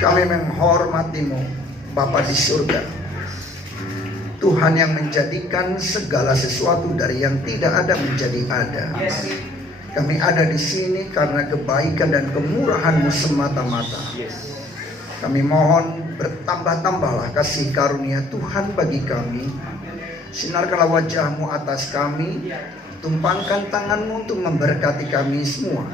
Kami menghormati-Mu, Bapa di surga. Tuhan yang menjadikan segala sesuatu dari yang tidak ada menjadi ada. Kami ada di sini karena kebaikan dan kemurahan-Mu semata-mata. Kami mohon bertambah-tambahlah kasih karunia Tuhan bagi kami. Sinarkanlah wajah-Mu atas kami. Tumpangkan tangan-Mu untuk memberkati kami semua.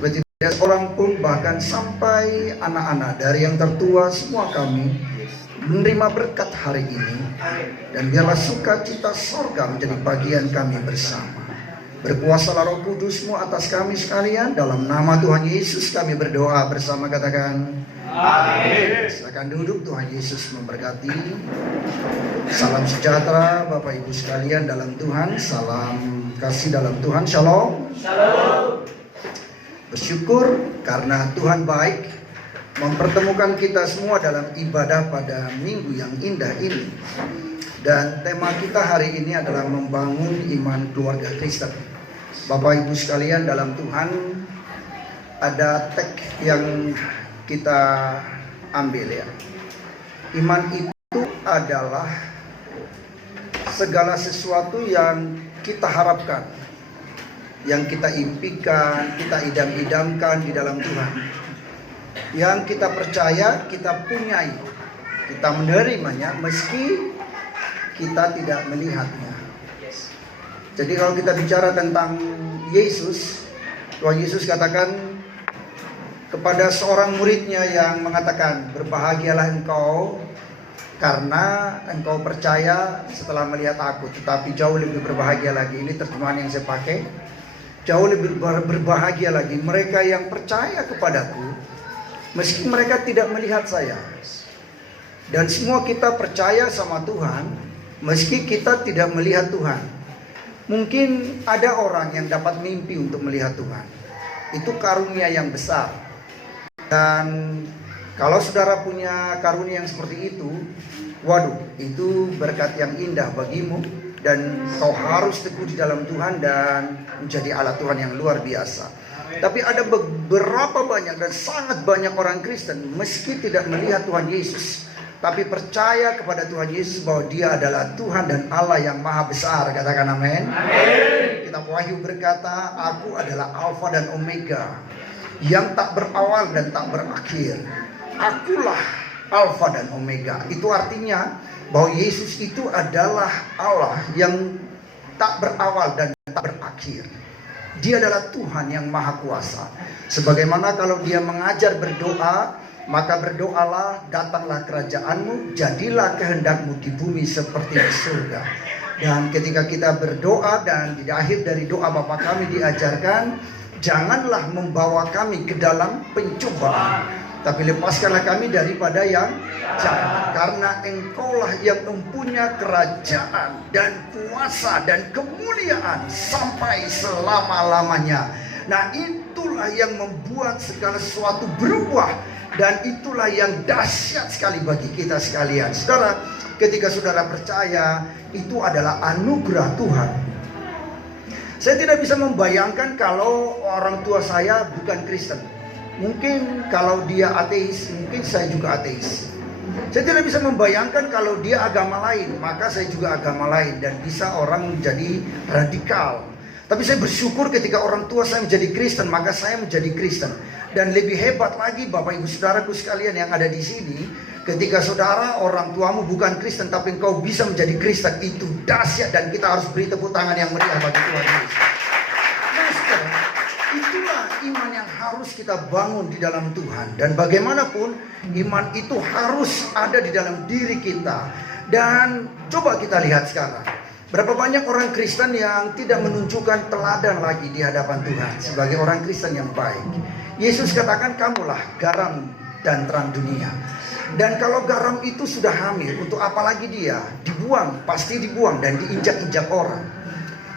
Seperti tidak seorang pun, bahkan sampai anak-anak dari yang tertua, semua kami menerima berkat hari ini. Dan biarlah sukacita sorga menjadi bagian kami bersama. Berkuasalah Roh Kudus-Mu atas kami sekalian. Dalam nama Tuhan Yesus kami berdoa bersama, katakan amin. Silakan duduk, Tuhan Yesus memberkati. Salam sejahtera Bapak Ibu sekalian dalam Tuhan. Salam kasih dalam Tuhan. Shalom. Shalom. Bersyukur karena Tuhan baik mempertemukan kita semua dalam ibadah pada minggu yang indah ini. Dan tema kita hari ini adalah membangun iman keluarga Kristen. Bapak Ibu sekalian dalam Tuhan, ada teks yang kita ambil ya. Iman itu adalah segala sesuatu yang kita harapkan, yang kita impikan, kita idam-idamkan di dalam Tuhan. Yang kita percaya, kita punyai, kita menerimanya meski kita tidak melihatnya. Jadi kalau kita bicara tentang Yesus, Tuhan Yesus katakan kepada seorang muridnya yang mengatakan, berbahagialah engkau karena engkau percaya setelah melihat aku. Tetapi jauh lebih berbahagia lagi, ini terjemahan yang saya pakai, jauh lebih berbahagia lagi mereka yang percaya kepadaku meski mereka tidak melihat saya. Dan semua kita percaya sama Tuhan meski kita tidak melihat Tuhan. Mungkin ada orang yang dapat mimpi untuk melihat Tuhan. Itu karunia yang besar. Dan kalau saudara punya karunia yang seperti itu, waduh, itu berkat yang indah bagimu. Dan kau harus teguh di dalam Tuhan dan menjadi alat Tuhan yang luar biasa. Tapi ada beberapa banyak dan sangat banyak orang Kristen meski tidak melihat Tuhan Yesus, tapi percaya kepada Tuhan Yesus bahwa Dia adalah Tuhan dan Allah yang maha besar. Katakan amin. Kitab Wahyu berkata, aku adalah Alfa dan Omega, yang tak berawal dan tak berakhir. Akulah Alfa dan Omega. Itu artinya bahwa Yesus itu adalah Allah yang tak berawal dan tak berakhir. Dia adalah Tuhan yang maha kuasa. Sebagaimana kalau Dia mengajar berdoa, maka berdoalah, datanglah kerajaanmu, jadilah kehendakmu di bumi seperti di surga. Dan ketika kita berdoa dan di akhir dari doa Bapa kami diajarkan, janganlah membawa kami ke dalam pencobaan, tapi lepaskanlah kami daripada yang jahat. Karena engkaulah yang mempunyai kerajaan dan kuasa dan kemuliaan sampai selama-lamanya. Nah, itulah yang membuat segala sesuatu berubah. Dan itulah yang dahsyat sekali bagi kita sekalian. Saudara, ketika saudara percaya, itu adalah anugerah Tuhan. Saya tidak bisa membayangkan kalau orang tua saya bukan Kristen. Mungkin kalau dia ateis, mungkin saya juga ateis. Saya tidak bisa membayangkan kalau dia agama lain, maka saya juga agama lain. Dan bisa orang menjadi radikal. Tapi saya bersyukur ketika orang tua saya menjadi Kristen, maka saya menjadi Kristen. Dan lebih hebat lagi Bapak Ibu Saudaraku sekalian yang ada di sini, ketika saudara orang tuamu bukan Kristen tapi engkau bisa menjadi Kristen, itu dahsyat dan kita harus beri tepuk tangan yang meriah bagi Tuhan Yesus. Nah, saudara, itulah iman yang harus kita bangun di dalam Tuhan. Dan bagaimanapun iman itu harus ada di dalam diri kita. Dan coba kita lihat sekarang, berapa banyak orang Kristen yang tidak menunjukkan teladan lagi di hadapan Tuhan sebagai orang Kristen yang baik. Yesus katakan, kamulah garam dan terang dunia. Dan kalau garam itu sudah hamil, untuk apa lagi dia? Dibuang, pasti dibuang dan diinjak-injak orang.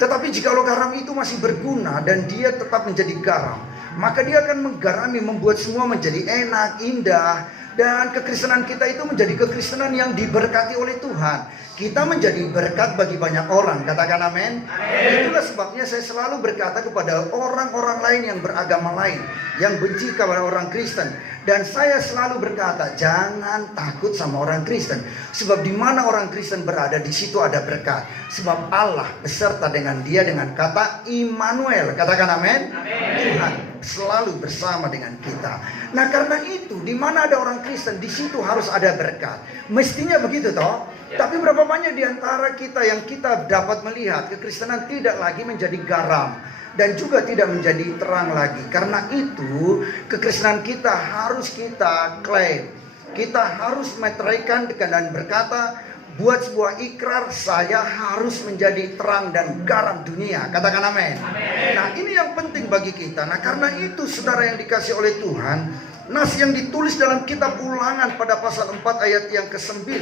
Tetapi jikalau garam itu masih berguna dan dia tetap menjadi garam, maka dia akan menggarami, membuat semua menjadi enak, indah. Dan kekristenan kita itu menjadi kekristenan yang diberkati oleh Tuhan. Kita menjadi berkat bagi banyak orang. Katakan amin. Itulah sebabnya saya selalu berkata kepada orang-orang lain yang beragama lain, yang benci kepada orang Kristen. Dan saya selalu berkata, jangan takut sama orang Kristen. Sebab di mana orang Kristen berada, di situ ada berkat. Sebab Allah beserta dengan dia dengan kata Immanuel. Katakan amin. Tuhan selalu bersama dengan kita. Nah, karena itu di mana ada orang Kristen, di situ harus ada berkat. Mestinya begitu toh. Tapi berapa banyak di antara kita yang kita dapat melihat kekristenan tidak lagi menjadi garam dan juga tidak menjadi terang lagi. Karena itu kekristenan kita harus kita klaim. Kita harus meteraikan dan berkata, buat sebuah ikrar, saya harus menjadi terang dan garam dunia. Katakan amin. Nah, ini yang penting bagi kita. Nah, karena itu saudara yang dikasih oleh Tuhan, nas yang ditulis dalam kitab Ulangan pada pasal 4 ayat yang ke-9.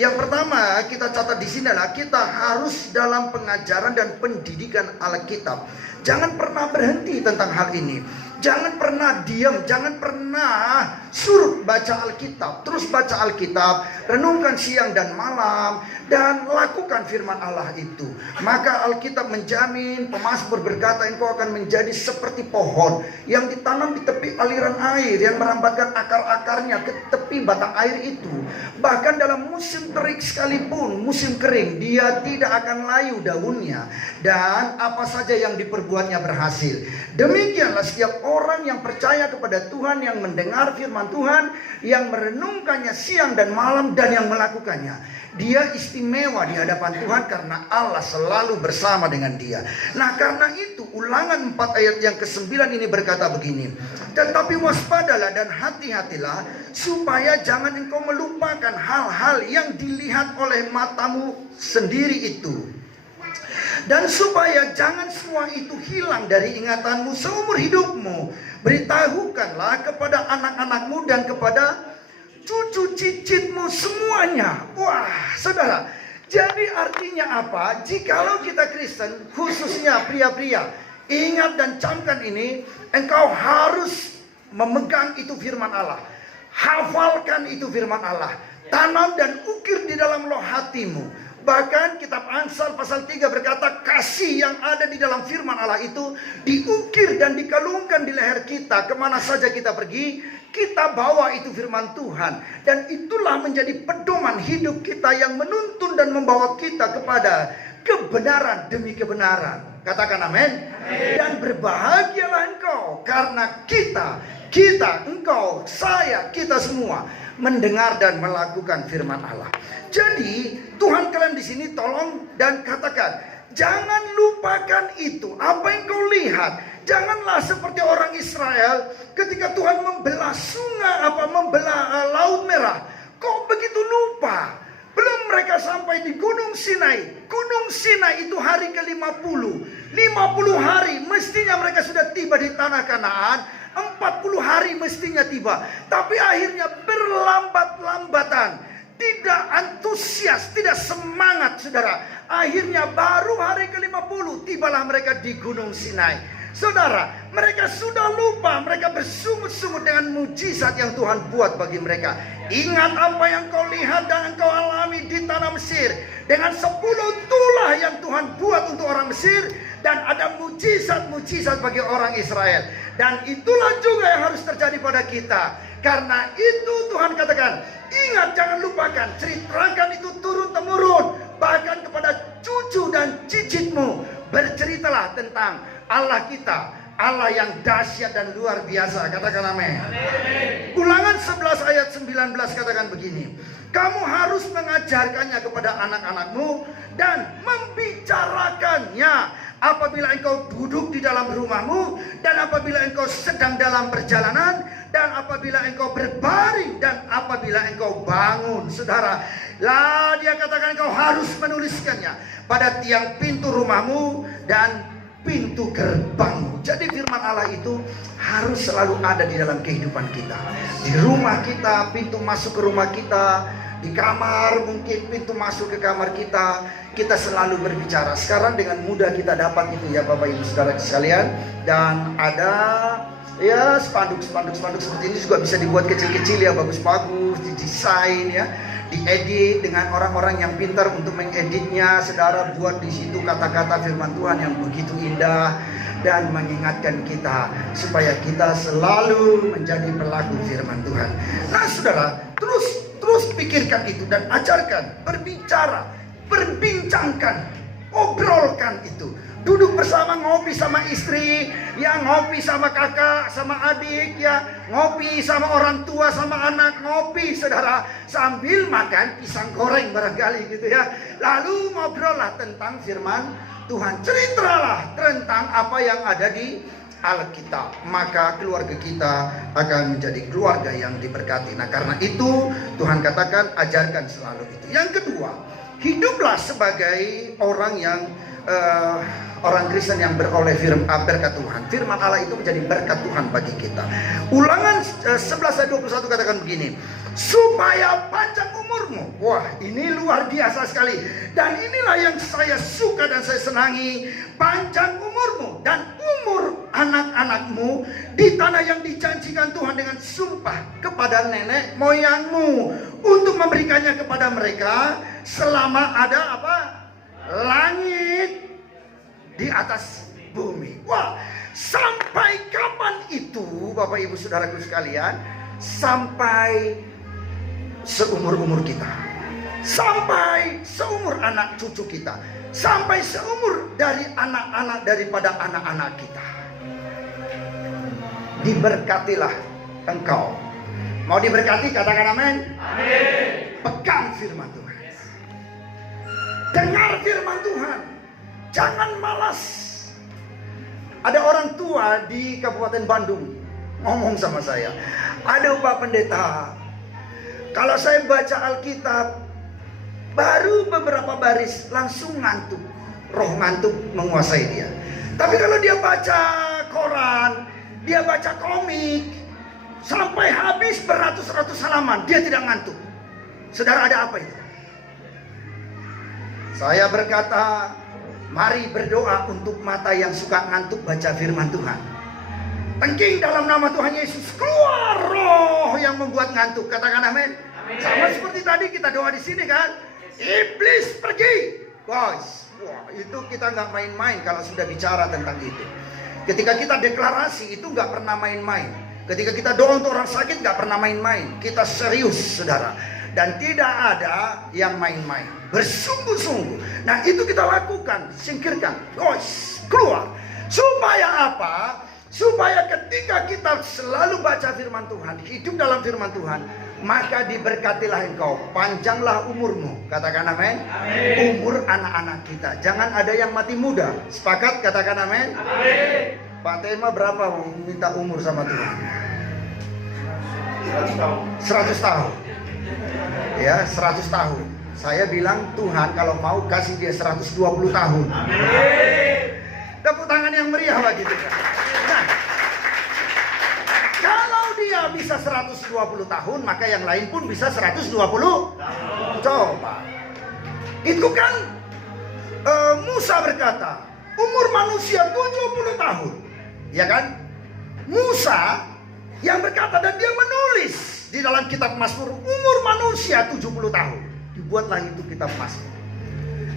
Yang pertama kita catat di sini adalah kita harus dalam pengajaran dan pendidikan Alkitab. Jangan pernah berhenti tentang hal ini. Jangan pernah diam, jangan pernah surut baca Alkitab. Terus baca Alkitab, renungkan siang dan malam, dan lakukan firman Allah itu. Maka Alkitab menjamin, pemazmur berkata, engkau akan menjadi seperti pohon yang ditanam di tepi aliran air, yang merambatkan akar-akarnya ke tepi batang air itu. Bahkan dalam musim terik sekalipun, musim kering, dia tidak akan layu daunnya, dan apa saja yang diperbuatnya berhasil. Demikianlah setiap orang yang percaya kepada Tuhan, yang mendengar firman Tuhan, yang merenungkannya siang dan malam, dan yang melakukannya. Dia istimewa di hadapan Tuhan karena Allah selalu bersama dengan dia. Nah, karena itu Ulangan 4 ayat yang ke-9 ini berkata begini, tetapi waspadalah dan hati-hatilah supaya jangan engkau melupakan hal-hal yang dilihat oleh matamu sendiri itu, dan supaya jangan semua itu hilang dari ingatanmu seumur hidupmu. Beritahukanlah kepada anak-anakmu dan kepada cucu cicitmu semuanya. Wah, saudara, jadi artinya apa? Jikalau kita Kristen, khususnya pria-pria, ingat dan camkan ini, engkau harus memegang itu firman Allah. Hafalkan itu firman Allah. Tanam dan ukir di dalam loh hatimu. Bahkan kitab Amsal pasal 3 berkata, kasih yang ada di dalam firman Allah itu diukir dan dikalungkan di leher kita. Kemana saja kita pergi, kita bawa itu firman Tuhan. Dan itulah menjadi pedoman hidup kita yang menuntun dan membawa kita kepada kebenaran demi kebenaran. Katakan amin. Dan berbahagialah engkau karena engkau, saya, kita semua mendengar dan melakukan firman Allah. Jadi Tuhan kalian di sini tolong dan katakan, jangan lupakan itu. Apa yang kau lihat, janganlah seperti orang Israel ketika Tuhan membelah Laut Merah. Kok begitu lupa? Belum mereka sampai di Gunung Sinai. Gunung Sinai itu hari ke-50. 50 hari mestinya mereka sudah tiba di tanah Kanaan. 40 hari mestinya tiba. Tapi akhirnya berlambat-lambatan. Tidak antusias, tidak semangat saudara. Akhirnya baru hari ke-50 tibalah mereka di Gunung Sinai. Saudara, mereka sudah lupa. Mereka bersungut-sungut dengan mujizat yang Tuhan buat bagi mereka. Ingat apa yang kau lihat dan engkau alami di tanah Mesir. Dengan 10 tulah yang Tuhan buat untuk orang Mesir. Dan ada mujizat-mujizat bagi orang Israel. Dan itulah juga yang harus terjadi pada kita. Karena itu Tuhan katakan, ingat, jangan lupakan, ceritakan itu turun-temurun, bahkan kepada cucu dan cicitmu. Berceritalah tentang Allah kita, Allah yang dahsyat dan luar biasa. Katakan amin. Ulangan 11 ayat 19 katakan begini, kamu harus mengajarkannya kepada anak-anakmu dan membicarakannya apabila engkau duduk di dalam rumahmu, dan apabila engkau sedang dalam perjalanan, dan apabila engkau berbaring, dan apabila engkau bangun. Saudara, lah dia katakan engkau harus menuliskannya pada tiang pintu rumahmu dan pintu gerbangmu. Jadi firman Allah itu harus selalu ada di dalam kehidupan kita. Di rumah kita, pintu masuk ke rumah kita. Di kamar, mungkin pintu masuk ke kamar kita, kita selalu berbicara. Sekarang dengan mudah kita dapat itu ya Bapak Ibu Saudara sekalian. Dan ada Ya, spanduk seperti ini juga bisa dibuat kecil-kecil ya, bagus-bagus, didesain ya, diedit dengan orang-orang yang pintar untuk mengeditnya. Saudara, buat di situ kata-kata firman Tuhan yang begitu indah dan mengingatkan kita supaya kita selalu menjadi pelaku firman Tuhan. Nah, saudara, terus pikirkan itu dan ajarkan, berbicara, perbincangkan, obrolkan itu. Duduk bersama, ngopi sama istri, ya ngopi sama kakak, sama adik, ya ngopi sama orang tua, sama anak, ngopi saudara, sambil makan pisang goreng barangkali gitu ya. Lalu ngobrol lah tentang firman Tuhan, ceritalah tentang apa yang ada di Alkitab, maka keluarga kita akan menjadi keluarga yang diberkati. Nah, karena itu Tuhan katakan ajarkan selalu itu. Yang kedua, hiduplah sebagai orang yang orang Kristen yang beroleh berkat Tuhan. Firman Allah itu menjadi berkat Tuhan bagi kita. Ulangan 11 ayat 21 katakan begini, supaya panjang umurmu. Wah, ini luar biasa sekali. Dan inilah yang saya suka dan saya senangi, panjang umurmu dan umur anak-anakmu di tanah yang dijanjikan Tuhan dengan sumpah kepada nenek moyangmu, untuk memberikannya kepada mereka selama ada apa? Langit di atas bumi. Wah, sampai kapan itu Bapak Ibu Saudaraku sekalian? Sampai seumur-umur kita, sampai seumur anak cucu kita, sampai seumur dari anak-anak daripada anak-anak kita. Diberkatilah engkau. Mau diberkati? Katakan amin. Amin. Pegang firman Tuhan, dengar firman Tuhan, jangan malas. Ada orang tua di Kabupaten Bandung ngomong sama saya, aduh Pak Pendeta, kalau saya baca Alkitab baru beberapa baris langsung ngantuk, roh ngantuk menguasai dia. Tapi kalau dia baca koran, dia baca komik, sampai habis beratus-ratus halaman, dia tidak ngantuk. Saudara, ada apa itu? Saya berkata, mari berdoa untuk mata yang suka ngantuk baca firman Tuhan. Tengking dalam nama Tuhan Yesus, keluar roh yang membuat ngantuk. Katakan amin. Sama seperti tadi kita doa di sini kan, iblis pergi. Guys, wah, itu kita nggak main-main kalau sudah bicara tentang itu. Ketika kita deklarasi itu nggak pernah main-main. Ketika kita doa untuk orang sakit nggak pernah main-main. Kita serius, saudara. Dan tidak ada yang main-main, bersungguh-sungguh. Nah, itu kita lakukan, singkirkan, guys, keluar. Supaya apa? Supaya ketika kita selalu baca firman Tuhan, hidup dalam firman Tuhan, maka diberkatilah engkau, panjanglah umurmu. Katakan amin. Umur anak-anak kita, jangan ada yang mati muda. Sepakat? Katakan amin. Pak Tema berapa minta umur sama Tuhan? 100 tahun. Ya, 100 tahun. Saya bilang Tuhan kalau mau kasih dia 120 tahun. Tepuk tangan yang meriah bagi Tuhan. Nah, kalau dia bisa 120 tahun, maka yang lain pun bisa 120 tahun. Coba. Itu kan Musa berkata, umur manusia 70 tahun. Ya kan? Musa yang berkata, dan dia menulis di dalam kitab Mazmur, umur manusia 70 tahun. Dibuatlah itu kitab Mazmur.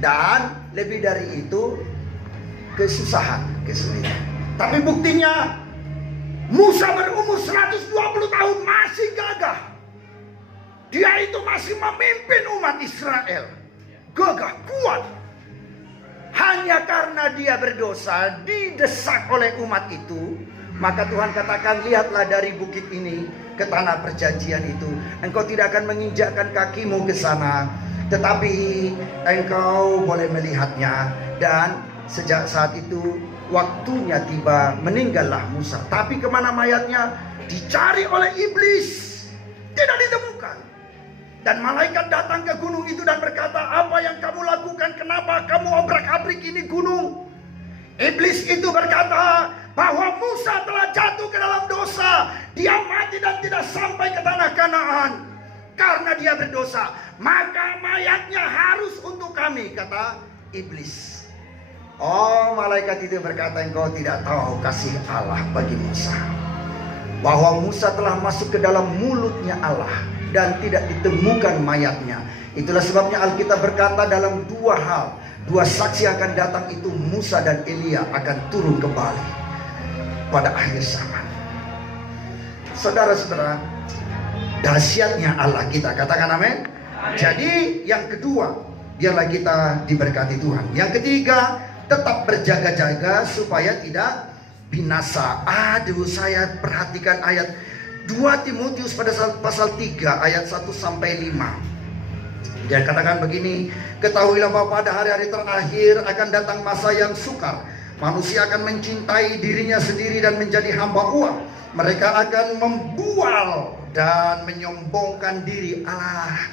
Dan lebih dari itu, kesusahan, kesulitan. Tapi buktinya, Musa berumur 120 tahun masih gagah. Dia itu masih memimpin umat Israel. Gagah, kuat. Hanya karena dia berdosa, didesak oleh umat itu, maka Tuhan katakan, lihatlah dari bukit ini ke tanah perjanjian itu. Engkau tidak akan menginjakkan kakimu ke sana, tetapi engkau boleh melihatnya. Dan sejak saat itu waktunya tiba, meninggallah Musa. Tapi kemana mayatnya? Dicari oleh iblis, tidak ditemukan. Dan malaikat datang ke gunung itu dan berkata, apa yang kamu lakukan? Kenapa kamu obrak-abrik ini gunung? Iblis itu berkata bahwa Musa telah jatuh ke dalam dosa. Dia mati dan tidak sampai ke tanah Kanaan karena dia berdosa. Maka mayatnya harus untuk kami, kata iblis. Oh, malaikat itu berkata, engkau tidak tahu kasih Allah bagi Musa. bahwa Musa telah masuk ke dalam mulutnya Allah dan tidak ditemukan mayatnya. Itulah sebabnya Alkitab berkata dalam dua hal, dua saksi akan datang, itu Musa dan Elia akan turun kembali pada akhir zaman. Saudara-saudara, dahsyatnya Allah kita, katakan amin. Jadi yang kedua, biarlah kita diberkati Tuhan. Yang ketiga, tetap berjaga-jaga supaya tidak binasa. Aduh, saya perhatikan ayat 2 Timotius pada pasal 3 ayat 1 sampai 5. Dia katakan begini, ketahuilah bahwa pada hari-hari terakhir akan datang masa yang sukar. Manusia akan mencintai dirinya sendiri dan menjadi hamba uang. Mereka akan membual dan menyombongkan diri. Alah,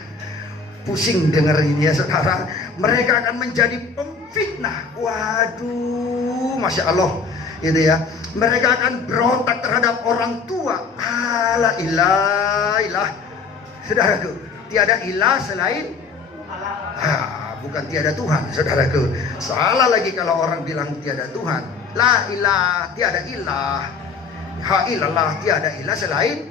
pusing dengerin ya saudara. Mereka akan menjadi pemfitnah. Waduh, Masya Allah, gitu ya. Mereka akan berontak terhadap orang tua. Alah, ilah. Saudaraku, tiada ilah selain bukan tiada Tuhan, saudaraku. Salah lagi kalau orang bilang tiada Tuhan. La ilah, tiada ilah. Ha ilallah, tiada ilah selain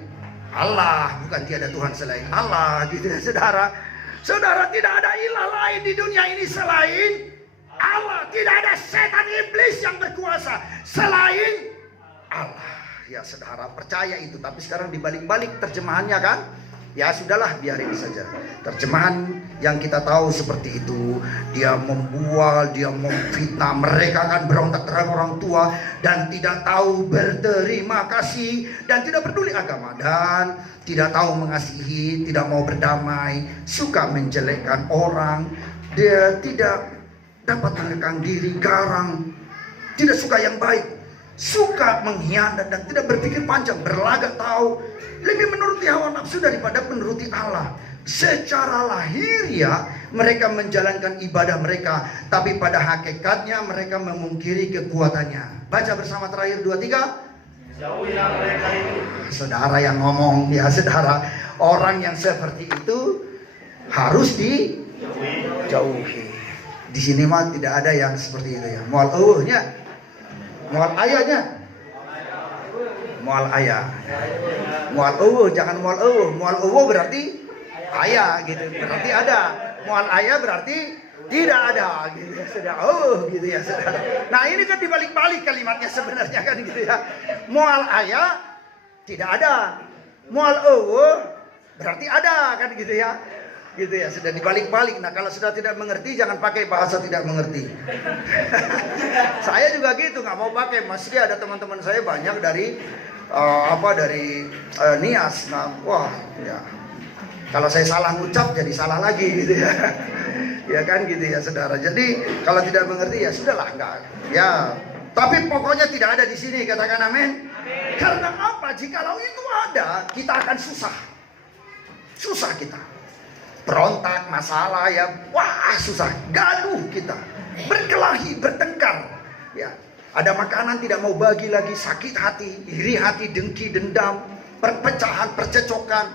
Allah, bukan tiada Tuhan selain Allah, gitu ya saudara. Saudara, tidak ada ilah lain di dunia ini selain Allah. Tidak ada setan iblis yang berkuasa selain Allah. Ya saudara, percaya itu. Tapi sekarang dibalik-balik terjemahannya kan. Ya sudahlah, biarin saja. Terjemahan yang kita tahu seperti itu. Dia membual, dia memfitnah. Mereka akan berontak terhadap orang tua dan tidak tahu berterima kasih dan tidak peduli agama dan tidak tahu mengasihi, tidak mau berdamai, suka menjelekkan orang. Dia tidak dapat mengekang diri, garang, tidak suka yang baik, suka mengkhianat dan tidak berpikir panjang, berlagak tahu, lebih menuruti hawa nafsu daripada menuruti Allah. Secara lahiriah mereka menjalankan ibadah mereka, tapi pada hakikatnya mereka memungkiri kekuatannya. Baca bersama terakhir 2-3. Jauhilah mereka itu. Saudara yang ngomong ya saudara, orang yang seperti itu harus dijauhi. Di sini mah tidak ada yang seperti itu ya. Mual eueuhnya, mual ayahnya. Mual ayah, mual eueuh, jangan mual eueuh. Mual eueuh berarti ayah gitu, berarti ada. Mual ayah berarti tidak ada gitu ya saudara. Gitu ya saudara. Nah ini kan dibalik-balik kalimatnya sebenarnya kan gitu ya. Mual ayah tidak ada, mual eueuh berarti ada kan gitu ya. Gitu ya, sudah dibalik-balik. Nah kalau sudah tidak mengerti, jangan pakai bahasa tidak mengerti. Saya juga gitu, nggak mau pakai. Masih ada teman-teman saya banyak dari Nias. Nah, wah ya, kalau saya salah ngucap jadi salah lagi gitu ya. Ya kan gitu ya saudara. Jadi kalau tidak mengerti ya sudahlah, enggak. Ya, tapi pokoknya tidak ada di sini, katakan amin. Karena apa? Jikalau itu ada, kita akan susah. Susah kita. Berontak, masalah ya, wah susah, gaduh kita, berkelahi, bertengkar, ya. Ada makanan tidak mau bagi lagi, sakit hati, iri hati, dengki, dendam, perpecahan, percecokan,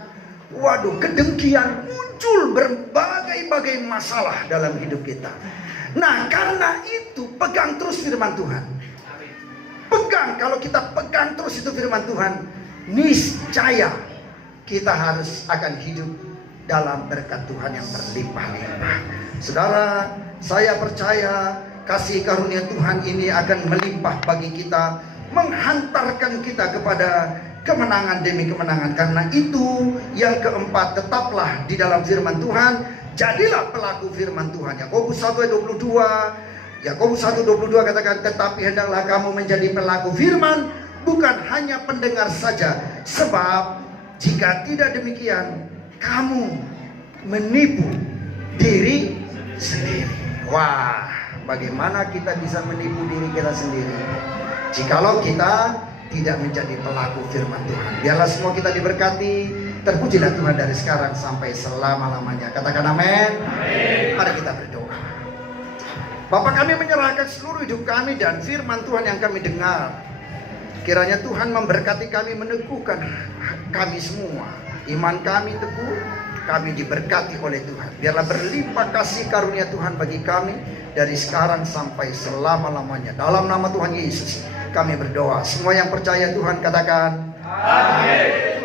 waduh, kedengkian, muncul berbagai-bagai masalah dalam hidup kita. Nah, karena itu pegang terus firman Tuhan. Pegang, kalau kita pegang terus itu firman Tuhan, niscaya kita harus akan hidup dalam berkat Tuhan yang berlimpah-limpah. Saudara, saya percaya kasih karunia Tuhan ini akan melimpah bagi kita, menghantarkan kita kepada kemenangan demi kemenangan. Karena itu yang keempat, tetaplah di dalam firman Tuhan, jadilah pelaku firman Tuhan. Yakobus 1:22, Yakobus 1:22 katakan, tetapi hendaklah kamu menjadi pelaku firman, bukan hanya pendengar saja, sebab jika tidak demikian kamu menipu diri sendiri. Wah, bagaimana kita bisa menipu diri kita sendiri jikalau kita tidak menjadi pelaku firman Tuhan. Biarlah semua kita diberkati. Terpujilah Tuhan dari sekarang sampai selama-lamanya. Katakan amin. Mari kita berdoa. Bapa, kami menyerahkan seluruh hidup kami dan firman Tuhan yang kami dengar. Kiranya Tuhan memberkati kami, meneguhkan kami semua. Iman kami teguh, kami diberkati oleh Tuhan. Biarlah berlimpah kasih karunia Tuhan bagi kami dari sekarang sampai selama-lamanya. Dalam nama Tuhan Yesus kami berdoa. Semua yang percaya Tuhan katakan Amin.